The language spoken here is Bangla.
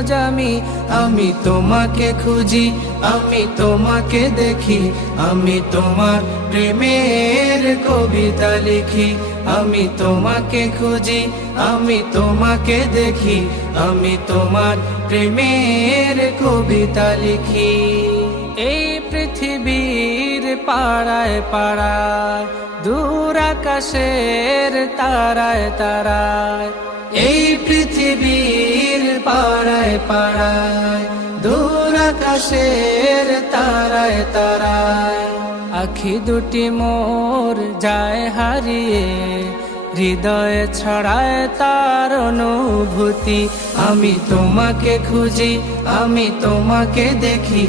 রোজ আমি তোমাকে খুঁজি, আমি তোমাকে দেখি, আমি তোমার প্রেমের কবিতা লিখি। আমি তোমাকে খুঁজি, আমি তোমাকে দেখি, আমি তোমার প্রেমের কবিতা লিখি। এই পৃথিবীর পাড়ায় পাড়ায়, দূর আকাশের তারায় তারায়, এই পৃথিবীর পাড়ায় পাড়ায়, দূর আকাশের তারায় তারায়, আখি দুটি মোর যায় হারিয়ে, হৃদয়ে ছড়ায় তার অনুভূতি। আমি তোমাকে খুঁজি, আমি তোমাকে দেখি।